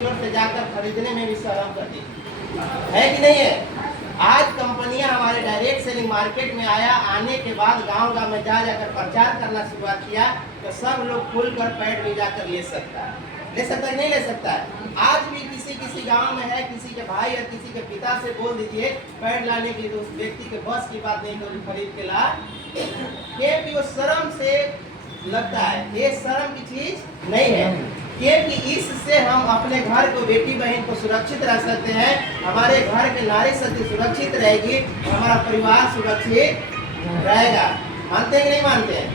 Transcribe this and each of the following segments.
से जाकर खरीदने में भी शर्म करती है कि नहीं है। आज कंपनियां हमारे डायरेक्ट सेलिंग मार्केट में आने के बाद गांव गांव में जाकर प्रचार करना शुरुआत किया तो सब लोग खुलकर पैड भी जाकर ले सकता है नहीं ले सकता है। आज भी किसी गांव में है, किसी के भाई और किसी के पिता से बोल दीजिए पैड लाने के लिए, तो उस व्यक्ति के बस की बात नहीं तो खरीद के ला, क्योंकि वो शर्म से लगता है। ये शर्म की चीज नहीं है, क्योंकि इससे हम अपने घर को, बेटी बहन को सुरक्षित रख सकते हैं। हमारे घर के नारी शक्ति सुरक्षित रहेगी, हमारा परिवार सुरक्षित रहेगा। मानते हैं कि नहीं मानते हैं?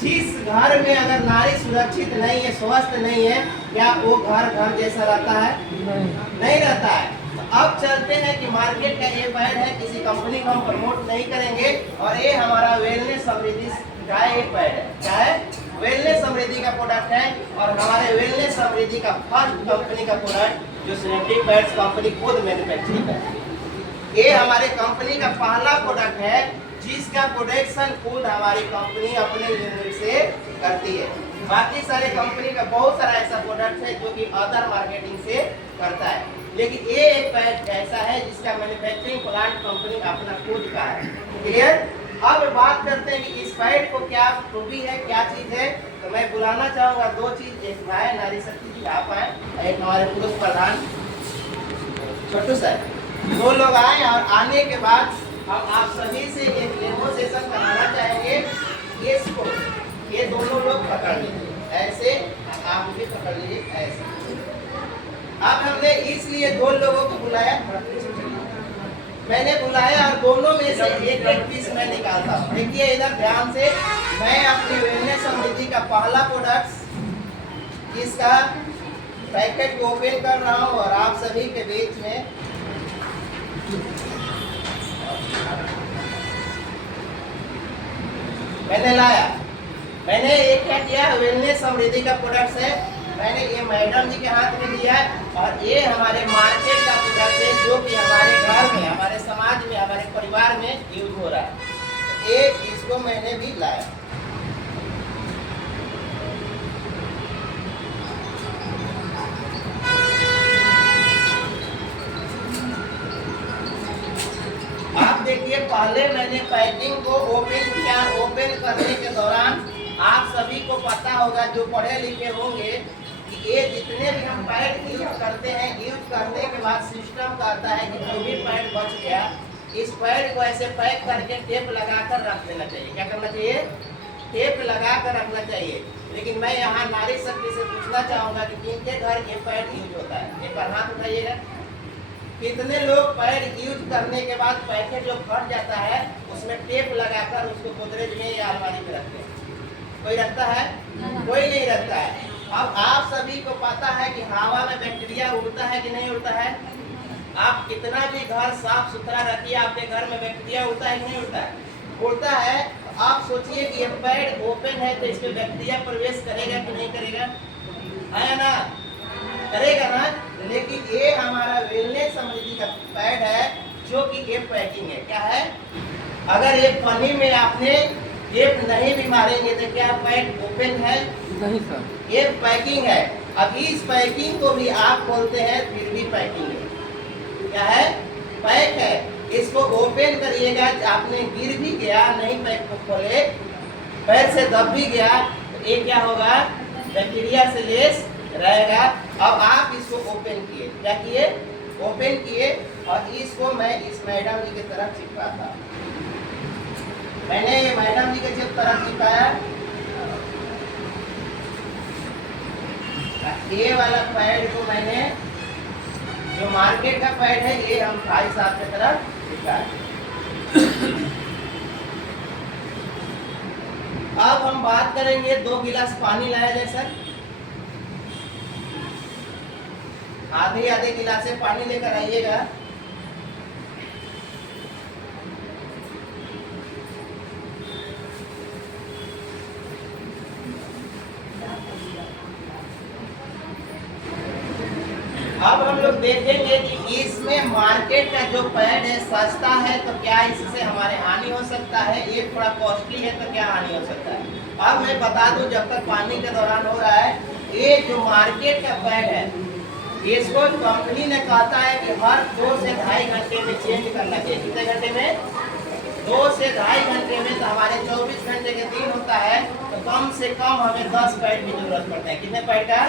जिस घर में अगर नारी सुरक्षित नहीं है, स्वस्थ नहीं है, क्या वो घर जैसा रहता है? नहीं रहता है। तो अब चलते हैं कि मार्केट का ये पैड है, किसी कंपनी को हम प्रमोट नहीं करेंगे, और ये हमारा वेलनेस समृद्धि का एक पैड है। क्या है? वेलनेस समृद्धि का प्रोडक्ट है, और हमारे वेलनेस समृद्धि का फर्स्ट कंपनी का प्रोडक्ट जो सिनेप्टिक पैड्स कंपनी खुद मैन्युफैक्चरिंग है। ये हमारे कंपनी का पहला प्रोडक्ट है जिसका प्रोडक्शन खुद हमारी कंपनी अपने यूनिट से करती है। बाकी सारे कंपनी का बहुत सारा ऐसा प्रोडक्ट है जो कि अदर मार्केटिंग से करता है, लेकिन ये एक पैड ऐसा है जिसका मैन्युफैक्चरिंग प्लांट कंपनी अपना खुद का है। क्लियर? अब बात करते हैं कि इस पैड को क्या खूबी है, क्या चीज है। तो मैं बुलाना चाहूंगा दो चीज, एक भाई नारी शक्ति जी आप आए, एक हमारे पुरुष प्रधान छोटू सर, दो लोग आए, और आने के बाद हम आप सभी से एक डेमो सेशन कराना चाहेंगे। इसको ये दोनों लोग पकड़ लीजिए ऐसे, आप भी पकड़ लीजिए ऐसे। अब हमने इसलिए दो लोगों को बुलाया, मैंने बुलाया और दोनों में से एक एक पीस मैं निकालता हूँ। देखिए इधर ध्यान से, मैं अपनी वेलनेस समृद्धि का पहला प्रोडक्ट इसका पैकेट को ओपन कर रहा हूँ और आप सभी के बीच में मैंने लाया। मैंने एक क्या किया, वेलनेस समृद्धि का प्रोडक्ट है, मैंने ये मैडम जी के हाथ में दिया, और ये हमारे मार्केट का प्रोडक्ट है जो कि हमारे घर में, हमारे समाज में, हमारे परिवार में यूज हो रहा है। तो एक इसको मैंने भी लाया। आप देखिए, पहले मैंने पैकिंग को ओपन किया। ओपन करने के दौरान आप सभी को पता होगा, जो पढ़े लिखे होंगे, कि ये जितने भी हम पैड यूज करते हैं, यूज करने के बाद सिस्टम कहता है कि जो भी पैड बच गया, इस पैड को ऐसे पैक करके टेप लगाकर रख देना चाहिए। क्या करना चाहिए? टेप लगाकर रखना चाहिए। लेकिन मैं यहाँ नारी शक्ति से पूछना चाहूँगा कि किनके घर ये पैड यूज होता है? एक बार हाथ उठाइएगा। कितने लोग पैड यूज करने के बाद पैकेट जो फट जाता है उसमें टेप लगाकर उसको गोदरेज में या अलमारी में रखते हैं? कोई रखता है? कोई नहीं रखता है। अब आप सभी को पता है कि हवा में बैक्टीरिया उड़ता है कि नहीं उड़ता है? आप कितना भी घर साफ सुथरा रखिए, आपके घर में बैक्टीरिया उड़ता है कि नहीं उड़ता है? उड़ता है। आप सोचिए कि ये पैड ओपन है तो इसमें बैक्टीरिया प्रवेश करेगा कि नहीं करेगा? है ना? करेगा ना। लेकिन ये हमारा वेलनेस समृद्धि का पैड है जो कि ये पैकिंग है। क्या है? अगर ये पन्नी में आपने टेप नहीं भी मारेंगे तो क्या पैड ओपन है? नहीं सर, ये पैकिंग है। अब इस पैकिंग को भी आप बोलते हैं फिर भी पैकिंग है। क्या है? पैक है। इसको ओपन करिएगा, आपने गिर भी गया, नहीं पैक को खोले, पैर से दब भी गया, तो ये क्या होगा? बैक्टीरिया से लेस रहेगा। अब आप इसको ओपन किए, क्या किए? ओपन किए, और इसको मैं इस मैडम जी की तरफ चिपकाता। मैंने ये मैडम जी के तरफ चिपकाया। ये वाला पैड को मैंने, जो मार्केट का पैड है, ये हम भाई साहब की तरफ चिपकाए। अब हम बात करेंगे, 2 गिलास पानी लाया जाए सर। आधे गिलास से पानी लेकर आइएगा। अब हम लोग देखेंगे कि इसमें मार्केट का जो पैड है सस्ता है तो क्या इससे हमारे हानि हो सकता है, ये थोड़ा कॉस्टली है तो क्या हानि हो सकता है। अब मैं बता दूं, जब तक पानी के दौरान हो रहा है, ये जो मार्केट का पैड है इसको कंपनी ने कहता है कि हर 2 से ढाई घंटे में चेंज करना चाहिए। कितने घंटे में? 2 से ढाई घंटे में। तो हमारे 24 घंटे के दिन होता है, तो कम से कम हमें 10 पैड की जरूरत पड़ता है। कितने पैड का?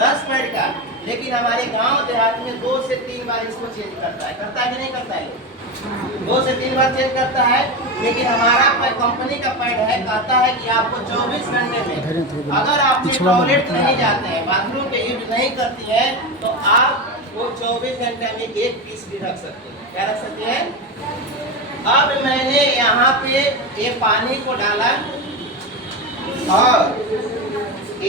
10 पैड का। लेकिन हमारे गांव देहात में 2 से 3 बार इसको चेंज करता है कि नहीं करता है? 2 से 3 बार चेंज करता है। लेकिन हमारा कंपनी का पैड है, कहता है कि आपको 24 घंटे में, अगर आप टॉयलेट नहीं जाते हैं, बाथरूम के यूज नहीं करती है, तो आप वो 24 घंटे में 1 पीस भी रख सकते हैं। क्या रख सकते हैं? अब मैंने यहाँ पे ये पानी को डाला और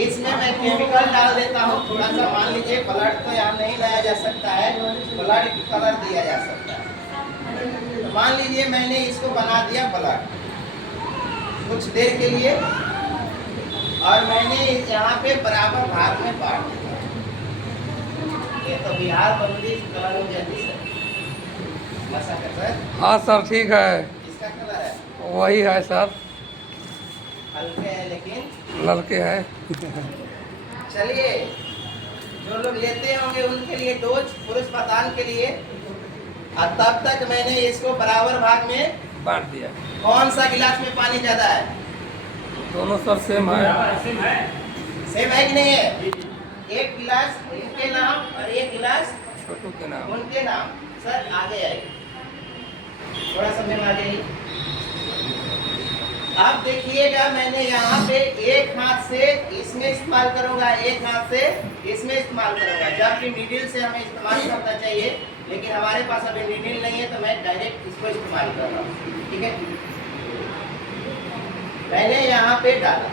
इसमें मैं केमिकल डाल देता हूँ थोड़ा सा। मान लीजिए ब्लड तो यहाँ नहीं लाया जा सकता है, ब्लड कलर दिया जा सकता है। तो मान लीजिए मैंने इसको बना दिया ब्लड कुछ देर के लिए, और मैंने यहाँ पे बराबर भाग में बांट दिया। ये तो बिहार बंदी कलर हो जाती है सर। हाँ सर ठीक है। इसका कलर है वही है सर, हल्के है लेकिन लड़के है। चलिए, जो लोग लेते होंगे उनके लिए डोज, पुरुष प्रधान के लिए। और तब तक मैंने इसको बराबर भाग में बांट दिया। कौन सा गिलास में पानी ज्यादा है? दोनों सर सेम है। सेम है कि नहीं है? एक गिलास इनके नाम और एक गिलास छोटू के नाम। उनके नाम। सर आगे आइए, थोड़ा सा मैम आगे आइए। अब देखिएगा, मैंने यहाँ पे एक हाथ से इसमें इस्तेमाल करूंगा, एक हाथ से इसमें इस्तेमाल करूंगा। जबकि नीडल से हमें इस्तेमाल करना चाहिए, लेकिन हमारे पास अभी नीडल नहीं है, तो मैं डायरेक्ट इसको इस्तेमाल कर रहा हूँ। ठीक है, मैंने यहाँ पे डाला।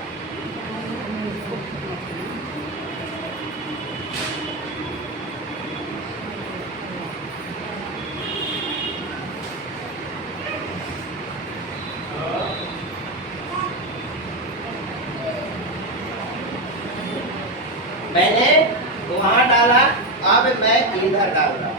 मैंने वहां डाला, अब मैं इधर डाल रहा हूं।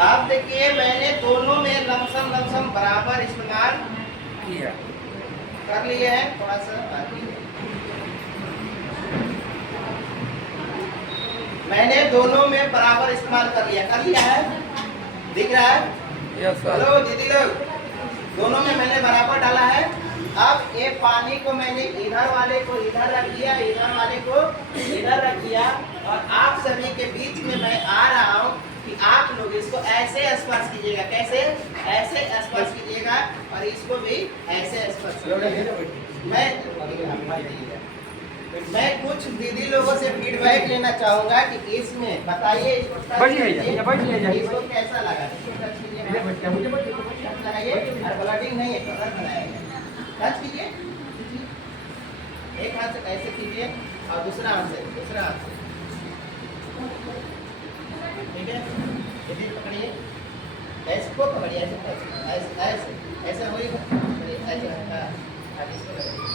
आप देखिए, मैंने दोनों में लमसम बराबर इस्तेमाल किया कर लिए हैं। थोड़ा सा बाकी है। मैंने दोनों में बराबर इस्तेमाल कर लिया है। दिख रहा है? Yes sir. हेलो दीदी लोग, दोनों में मैंने बराबर डाला है। अब ये पानी को मैंने इधर वाले को इधर रख दिया, इधर वाले को इधर रख दिया, और आप सभी के बीच में मैं आ रहा हूँ कि आप लोग इसको ऐसे स्पर्श कीजिएगा। कैसे? ऐसे स्पर्श कीजिएगा, और इसको भी ऐसे स्पर्श कीजिएगा। मैं कुछ दीदी लोगों से फीडबैक लेना चाहूंगा कि इसमें बताइए, इसको कैसा लगा? लगाइए, और ब्लडिंग नहीं है, कलर बनाया गया। टच कीजिए, एक हाथ से ऐसे कीजिए और दूसरा हाथ से। ठीक है, ये पकड़िए, ऐसे को पकड़िए, ऐसे हो ही ऐसे। हाँ, इसको लगाइए।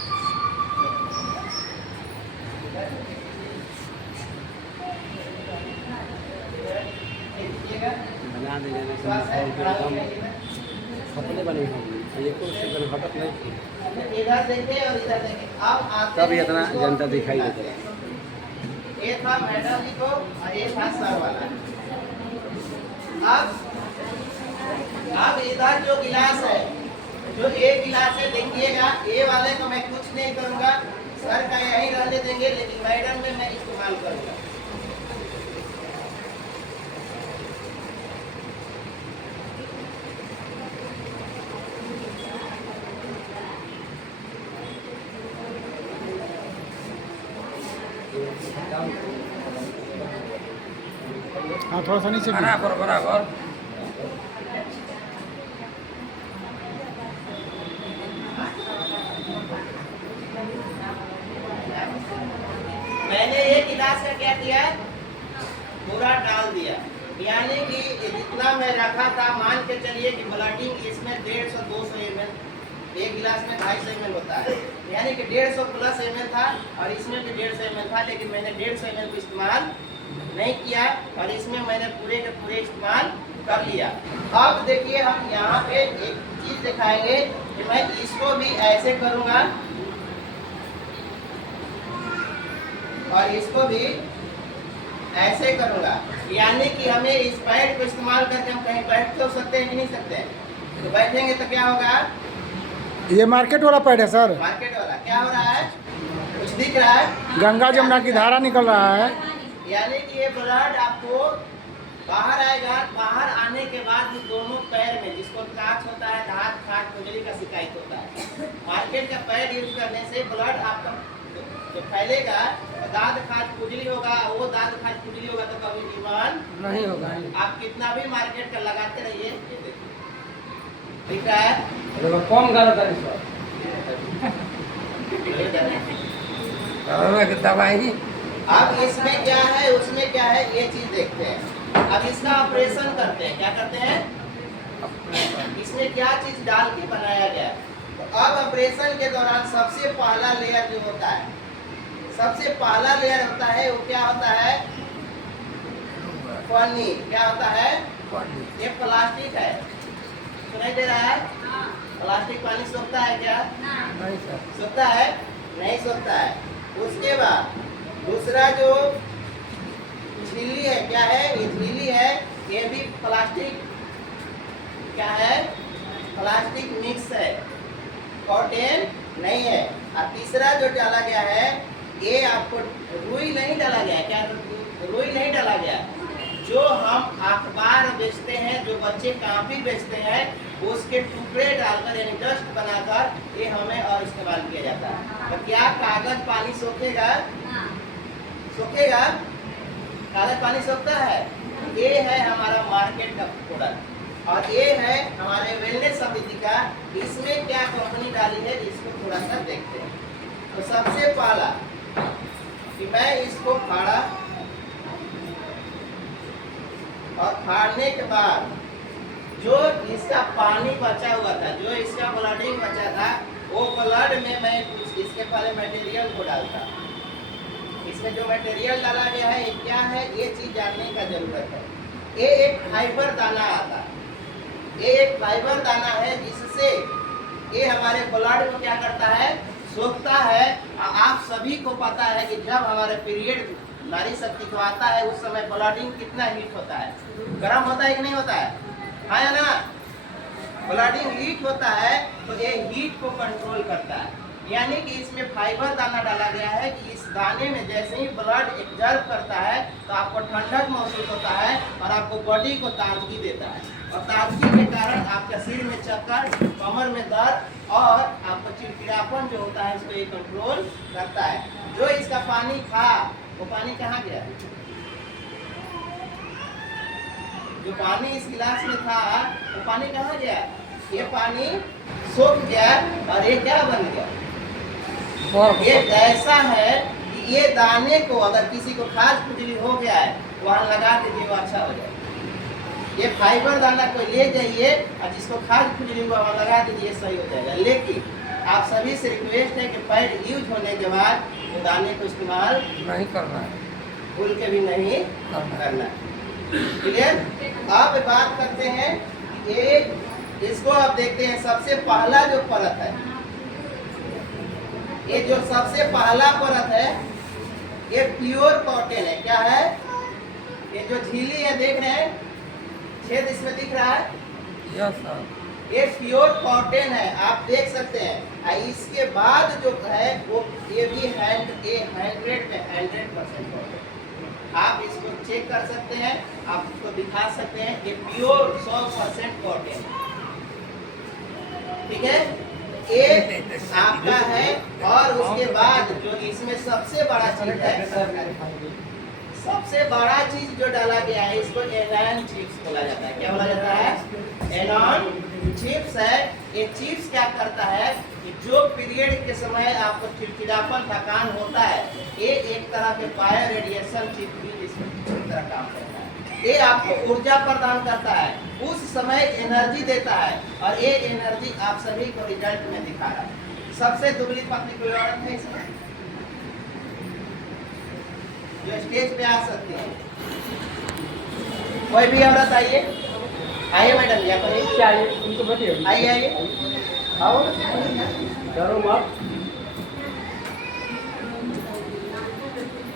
बना देने अपने बने होंगे, हटक नहीं। इधर देखे और इधर देखे। अब आते तब इतना जनता दिखाई देता है। ये था मैडम जी को और ये था सर वाला। अब इधर जो गिलास है, जो एक गिलास है, देखिएगा, ये वाले को मैं कुछ नहीं करूंगा, सर का यही रहने देंगे, लेकिन मैडम में मैं इस्तेमाल करूंगा। हाँ थोड़ा सा नीचे बराबर। मैंने ये गिलास का क्या किया, पूरा डाल दिया। यानी कि जितना मैं रखा था, मान के चलिए कि ब्लडिंग इसमें 150-200 ml एक गिलास में 250 ml होता है, यानी कि 150 प्लस ml था और इसमें भी 150 ml था, लेकिन मैंने 150 ml को इस्तेमाल नहीं किया और इसमें मैंने पूरे के पूरे इस्तेमाल कर लिया। अब देखिए हम यहाँ पे एक चीज दिखाएंगे कि मैं इसको भी ऐसे करूँगा और इसको भी ऐसे करूँगा, यानी कि हमें इस पैड को इस्तेमाल करके हम कहीं बैठ तो सकते हैं कि नहीं सकते हैं? तो बैठेंगे तो क्या होगा? ये मार्केट वाला पैड है सर। मार्केट वाला क्या हो रहा है? कुछ दिख रहा है? गंगा जमुना की धारा निकल रहा है। यानी कि ये ब्लड आपको बाहर आएगा, बाहर आने के बाद दोनों पैर में जिसको काच होता है, दांत खाट खुजली का शिकायत होता है, मार्केट का पैड यूज करने से ब्लड आपका जो फैलेगा, दांत खाट खुजली होगा, वो दांत खाट खुजली होगा तो कभी बीमार नहीं होगा। आप कितना भी मार्केट का लगाते रहिए, ये देखिए ठीक है। कौन गलत है की दवाई अब इसमें क्या है उसमें क्या है ये चीज देखते हैं। अब इसका ऑपरेशन करते हैं, क्या करते हैं? इसमें क्या चीज डाल के बनाया गया है। तो अब ऑपरेशन के दौरान सबसे पहला लेयर जो होता है, सबसे पहला लेयर होता है वो क्या होता है? पानी। क्या होता है? ये प्लास्टिक है, सुनाई दे रहा है? प्लास्टिक पानी सोखता है क्या? नहीं सर। सोखता है? नहीं सोखता है। उसके बाद दूसरा जो झिल्ली है, क्या है? ये झिल्ली है, ये भी प्लास्टिक, क्या है? प्लास्टिक मिक्स है, कॉटन नहीं है। और तीसरा जो डाला गया है ये आपको रुई नहीं डाला गया, क्या रुई नहीं डाला गया। जो हम अखबार बेचते हैं, जो बच्चे कापी बेचते हैं, उसके टुकड़े डालकर यानी डस्ट बनाकर ये हमें और इस्तेमाल किया जाता है। तो क्या कागज पानी सोखेगा? सोखेगा? कागज पानी सोखता है? ये है हमारा मार्केट का प्रोडक्ट और ये है हमारे वेलनेस समिति का। इसमें क्या कंपनी डाली है इसको थोड़ा सा देखते हैं। तो सबसे पहला कि मैं इसको फाड़ा और फाड़ने के बाद जो इसका पानी बचा हुआ था, जो इसका ब्लडिंग बचा था, वो ब्लड में मैं कुछ इसके पहले मटेरियल को डालता। इसमें जो मटेरियल डाला गया है ये क्या है, ये चीज जानने का जरूरत है। ये एक फाइबर दाना आता है, ये एक फाइबर दाना है जिससे ये हमारे ब्लड को क्या करता है? सोखता है। आप सभी को पता है कि जब हमारे पीरियड नारी शक्ति को आता है उस समय ब्लडिंग कितना हीट होता है, गर्म होता है कि नहीं होता है? हाँ या ना? ब्लडिंग हीट होता है तो ये हीट को कंट्रोल करता है। यानी कि इसमें फाइबर दाना डाला गया है कि इस दाने में जैसे ही ब्लड एब्जॉर्ब करता है तो आपको ठंडक महसूस होता है और आपको बॉडी को ताजगी देता है, और ताजगी के कारण आपका सिर में चक्कर, कमर में दर्द और आपको चिड़चिड़ापन जो होता है इसको ये कंट्रोल करता है। जो इसका पानी था वो पानी कहाँ गया? जो पानी इस गिलास में था वो पानी कहाँ गया? ये पानी सूख गया और ये क्या बन गया? ये ऐसा है कि ये दाने को अगर किसी को खाज खुजली हो गया है वहाँ लगा दीजिए, वो अच्छा हो जाए। ये फाइबर दाना को ले जाइए और जिसको खाज खुजली हुआ वहाँ लगा दीजिए, सही हो जाएगा। लेकिन आप सभी से रिक्वेस्ट है कि पैड यूज होने के बाद वो दाने को इस्तेमाल नहीं करना है, भूल के भी नहीं करना। क्लियर? अब बात करते हैं ये, इसको आप देखते हैं सबसे पहला जो परत है, ये जो सबसे पहला परत है ये प्योर कॉटन है। क्या है? ये जो झिल्ली है देख रहे हैं, छेद इसमें दिख रहा है, यस सर। ये प्योर कॉटन है, आप देख सकते हैं। इसके बाद जो है वो ये भी 100% कॉटन। आप इसको चेक कर सकते हैं, आप इसको दिखा सकते हैं, ये प्योर 100% कॉटन, ठीक है? एक आपका है और उसके बाद जो इसमें सबसे बड़ा चीज है, सबसे बड़ा चीज जो डाला गया है इसको एनॉन चिप्स बोला जाता है। क्या बोला जाता है? एनॉन चिप्स है। ये चिप्स क्या करता है कि जो पीरियड के समय आपको चिड़चिड़ापन, थकान होता है, ये एक तरह के बायो रेडिएशन चिप भी इसमें तरह काम करता है। ये आपको ऊर्जा प्रदान करता है, उस समय एनर्जी देता है, और ये एनर्जी आप सभी को रिजल्ट में दिखा रहा है। सबसे दुबली पतली कोई औरत है इसमें जो स्टेज पे आ सकती है? कोई भी औरत आइए, आइए मैडम, या कोई क्या ये उनको बताइए। आइए आइए, आओ। करो मत।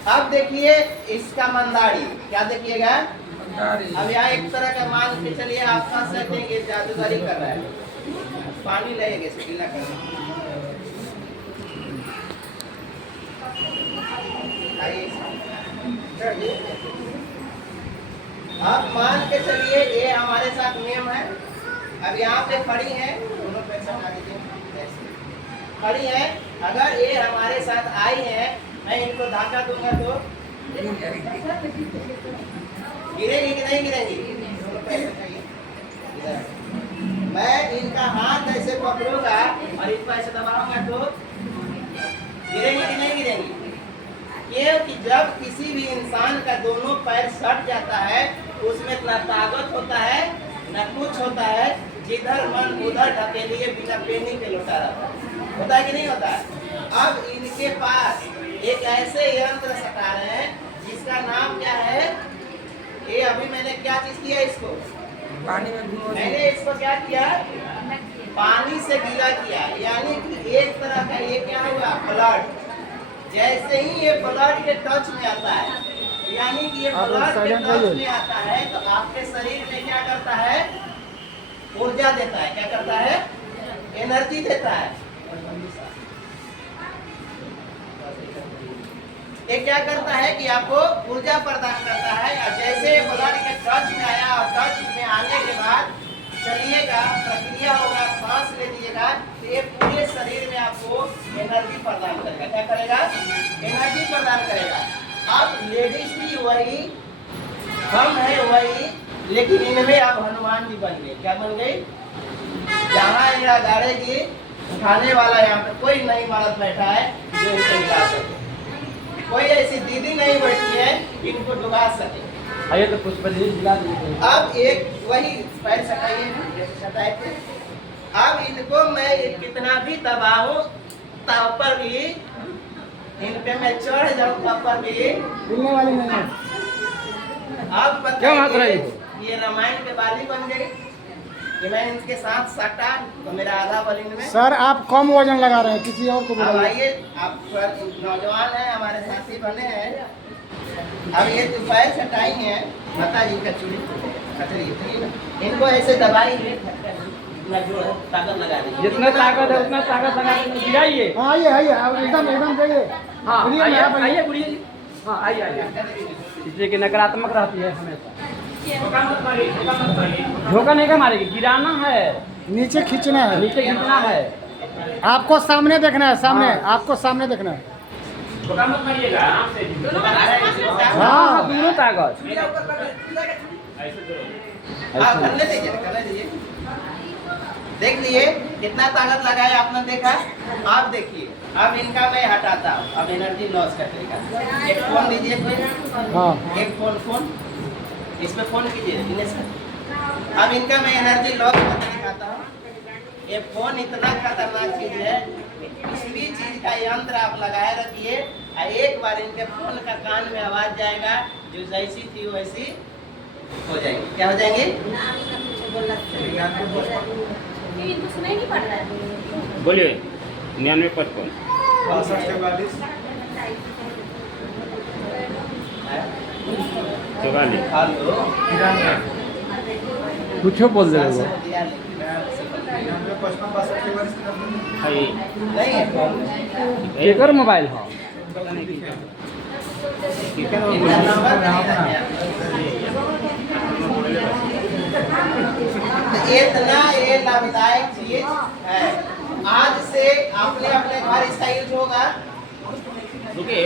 अब देखिए इसका मंदारी, क्या देखिएगा? मंदारी। अब यहाँ एक तरह का मान के चलिए आपका सर देंगे, जादूगरी कर रहा है, पानी लगेगा इसे गीला करना। अब मान के चलिए ये हमारे साथ नियम है। अब यहाँ पे खड़ी है, दोनों पैसा हटा दीजिए, ऐसे खड़ी है। अगर ये हमारे साथ आई है, मैं इनको धक्का दूंगा तो गिरेगी कि नहीं गिरेगी? दोनों पैर उठाइए। इधर। मैं इनका हाथ ऐसे पकड़ूंगा और इनको ऐसे दबाऊंगा तो गिरेगी कि नहीं गिरेगी? क्योंकि जब किसी भी इंसान का दोनों पैर सट जाता है, उसमें ना ताकत होता है ना कुछ होता है, जिधर मन उधर ढकेलिए बिना पेनी के लौटा रहता है। होता है कि नहीं होता है? अब इनके पास एक ऐसे यंत्र सटा रहे हैं जिसका नाम क्या है? ये अभी मैंने क्या चीज किया इसको? पानी में डुबो दिए। मैंने इसको क्या किया? पानी से गीला किया, यानी कि एक तरह का ये क्या हुआ? ब्लड। जैसे ही ये ब्लड के टच में आता है, यानी कि ये ब्लड के टच में आता है, तो आपके शरीर में क्या करता है? ऊर्जा देता है। क्या करता है? एनर्जी देता है। ये क्या करता है कि आपको ऊर्जा प्रदान करता है। और जैसे ब्लड के टच में आया और टच में आने के बाद चलिएगा, प्रक्रिया होगा, सांस ले लीजिएगा, तो ये पूरे शरीर में आपको एनर्जी प्रदान करेगा। क्या करेगा? एनर्जी प्रदान करेगा। अब लेडीज भी वही, हम है वही, लेकिन इनमें अब हनुमान जी बन गए। क्या बन गई? जहाँ यहाँ गाड़ेगी, उठाने वाला यहाँ पे कोई नई मर्द बैठा है जो इसे गिरा सके, कोई ऐसी दीदी नहीं बैठी है इनको डुबा सके। आइए तो कुछ बदली दिला दीजिए। अब एक वही पैर सटाइए, जैसे सटाए थे। अब इनको मैं कितना भी दबाऊं, तब पर भी इन पे मैं चढ़ जाऊं, तब पर भी मिलने वाली नहीं है। अब क्या बात रही बताइए, हो? ये रामायण के बाली बन गई कि मैं इनके साथ सटा तो मेरा आधा बल इनमें। सर आप कम वजन लगा रहे हैं, किसी और को अब बुलाइए। आइए, आप नौजवान हैं, हमारे साथी बने हैं। अब ये जो पैर सटाई हैं, माता जी का चूड़ी कचरी, इनको ऐसे दबाइए, इतना जो है ताकत लगा दीजिए। जितना ताकत है उतना ताकत लगा के गिराइए। हाँ आइए आइए, आप एकदम एकदम जाइए। हाँ बुढ़िया आइए में आप आइए। आइए गुड़िया जी। हाँ आइए आइए। इसलिए कि नकारात्मक रहती है हमेशा। धोखा नहीं का मारेगी, गिराना है, नीचे खींचना है, नीचे खींचना है। आपको सामने देखना है, सामने हाँ। आपको सामने देखना है। हाँ दोनों ताकत। हाँ, करने दीजिए, करने दीजिए। देख लिए कितना ताकत लगाया आपने, देखा? आप देखिए, अब इनका मैं हटाता हूँ, अब एनर्जी लॉस करेगा। एक फोन दीजिए कोई, हाँ एक फोन इसमें फोन कीजिए दिनेश सर। अब इनका मैं एनर्जी लॉस करके दिखाता हूँ। ये फोन इतना खतरनाक चीज है, किसी भी चीज का यंत्र आप लगाए रखिए, और एक बार इनके फोन का कान में आवाज जाएगा, जो जैसी थी वैसी हो जाएंगी। क्या हो जाएंगे? इनको सुनाई नहीं पड़ रहा है। बोलिए 9955 44 हेलो, कुछ बोल दे वो। नहीं है फोन। केकर मोबाइल हो? इनका नंबर नहीं है। इतना ये लाभदायक चीज है। आज से अपने अपने घर इसका यूज होगा। रुके